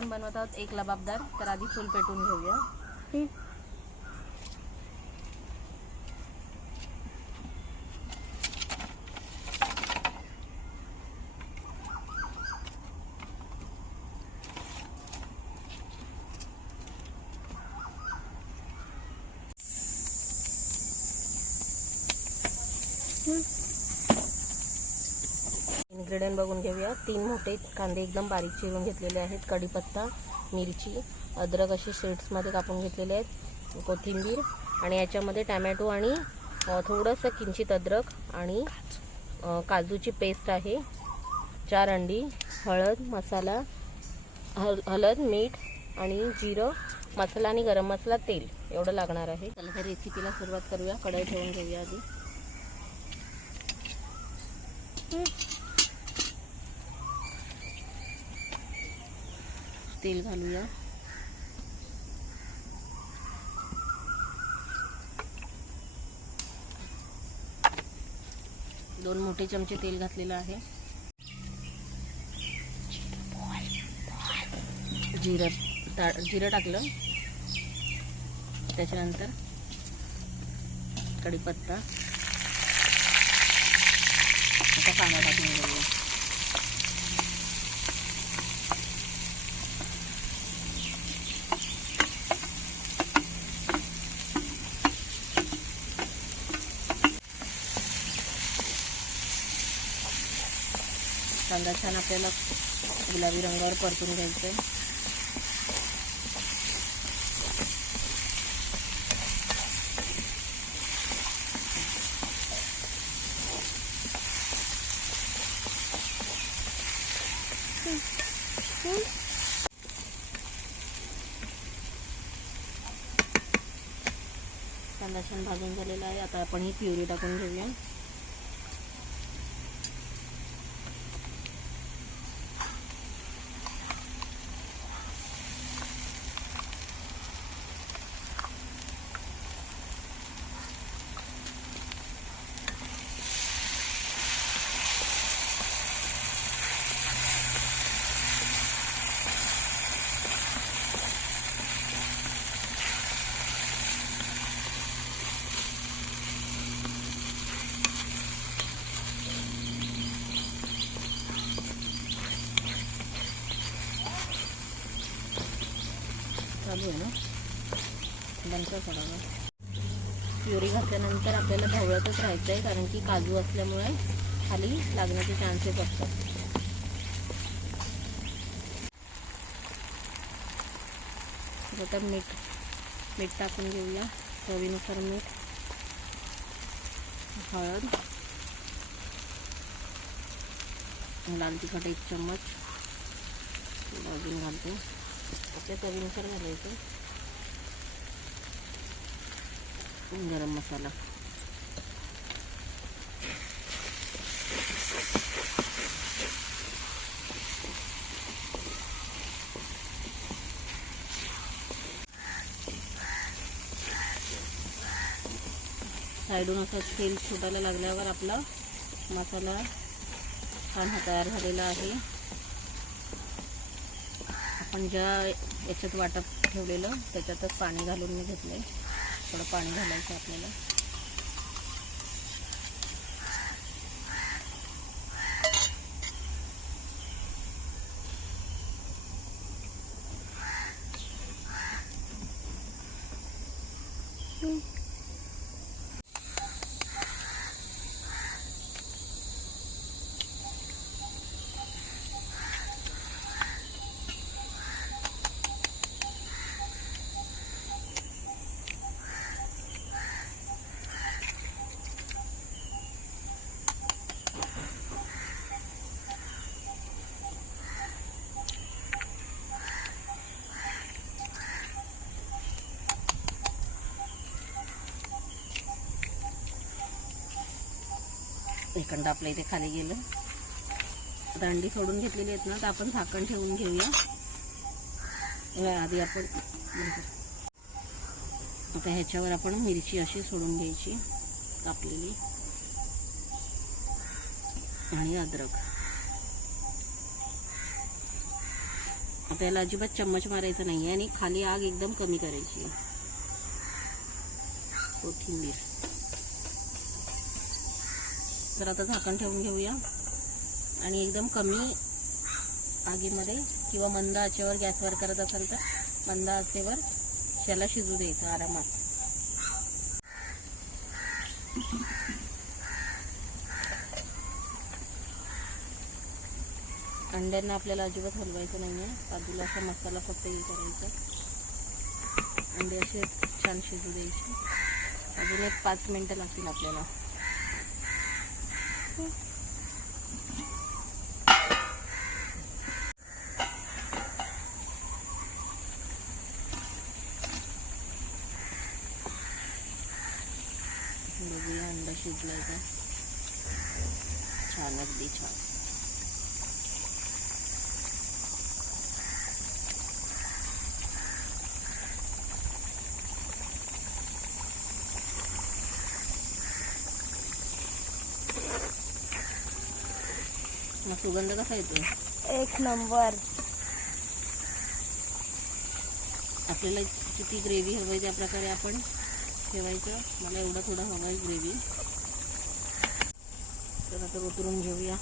आपण बनवत आहोत एक लबाबदार. तर आधी चूल पेटवून घेऊया. इन्ग्रेडियंट बघून घेऊया. 3 मोठे कांदे एकदम बारीक चिरून घेतलेले आहेत. कढीपत्ता, मिरची, अद्रक अशी शेड्समध्ये कापून घेतलेले आहेत. कोथिंबीर आणि याच्यामध्ये टॅमॅटो आणि थोडंसं किंचित अद्रक आणि काजूची पेस्ट आहे. 4 अंडी, हळद, मसाला, हळद, मीठ आणि जिरं, मसाला आणि गरम मसाला, तेल एवढं लागणार आहे. चला तर रेसिपीला सुरुवात करूया. कढई ठेवून घेऊया आधी. तेल घालूया. दोन मोठे चमचे तेल घातलेलं आहे. जिरं टाकलं. त्याच्यानंतर कढीपत्ता. आता कांदा टाकून घेऊया. कांदा छान आपल्याला गुलाबी रंगावर परतून घ्यायचा आहे. कांदा छान भाजून झालेला आहे. आता आपण ही प्युरी टाकून घेऊया. चालू आहे ना, बंद थोडा वेळ. प्युरी घातल्यानंतर आपल्याला ढवळतच राहायचं आहे, कारण की काजू असल्यामुळे खाली लागण्याचे चान्सेस असतात. आता मीठ टाकून घेऊया. चवीनुसार मीठ, हळद, लाल तिखट 1 चम्मच अजून घालते. आपल्या चवीनुसार घालायचं. गरम मसाला. साईडून असं तेल सुटायला लागल्यावर आपला मसाला छान तयार झालेला आहे. आपण ज्या याच्यात वाटप ठेवलेलं त्याच्यातच पाणी घालून मी घेतलंय. थोडं पाणी घालायचं आपल्याला. एकंड आपलं इथे खाली गेलं. आता अंडी सोडून घेतलेली आहेत ना, तर आपण झाकण ठेवून घेऊया. आधी आपण आता ह्याच्यावर आपण मिरची अशी सोडून घ्यायची कापलेली आणि अद्रक. आता याला अजिबात चम्मच मारायचा नाही आहे आणि खाली आग एकदम कमी करायची आहे. कोथिंबीर. तर आता झाकण ठेवून घेऊया आणि एकदम कमी आगीमध्ये किंवा मंद आचेवर गॅसवर करत असाल तर मंद आचेवर त्याला शिजू द्यायचं आरामात. अंड्यांना आपल्याला अजिबात हलवायचं नाही आहे. बाजूला असा मसाला फक्त हे करायचा. अंडे असे छान शिजू द्यायचे. अजून एक 5 मिनटं लागतील आपल्याला. बघूया अंडा शिजलाय का. छान, अगदी छान. मग सुगंध कसा येतो? एक नंबर. आपल्याला किती ग्रेव्ही हवी त्या प्रकारे आपण ठेवायचं. मला एवढं थोडं हवं आहे ग्रेव्ही. तर आता उतरून घेऊया.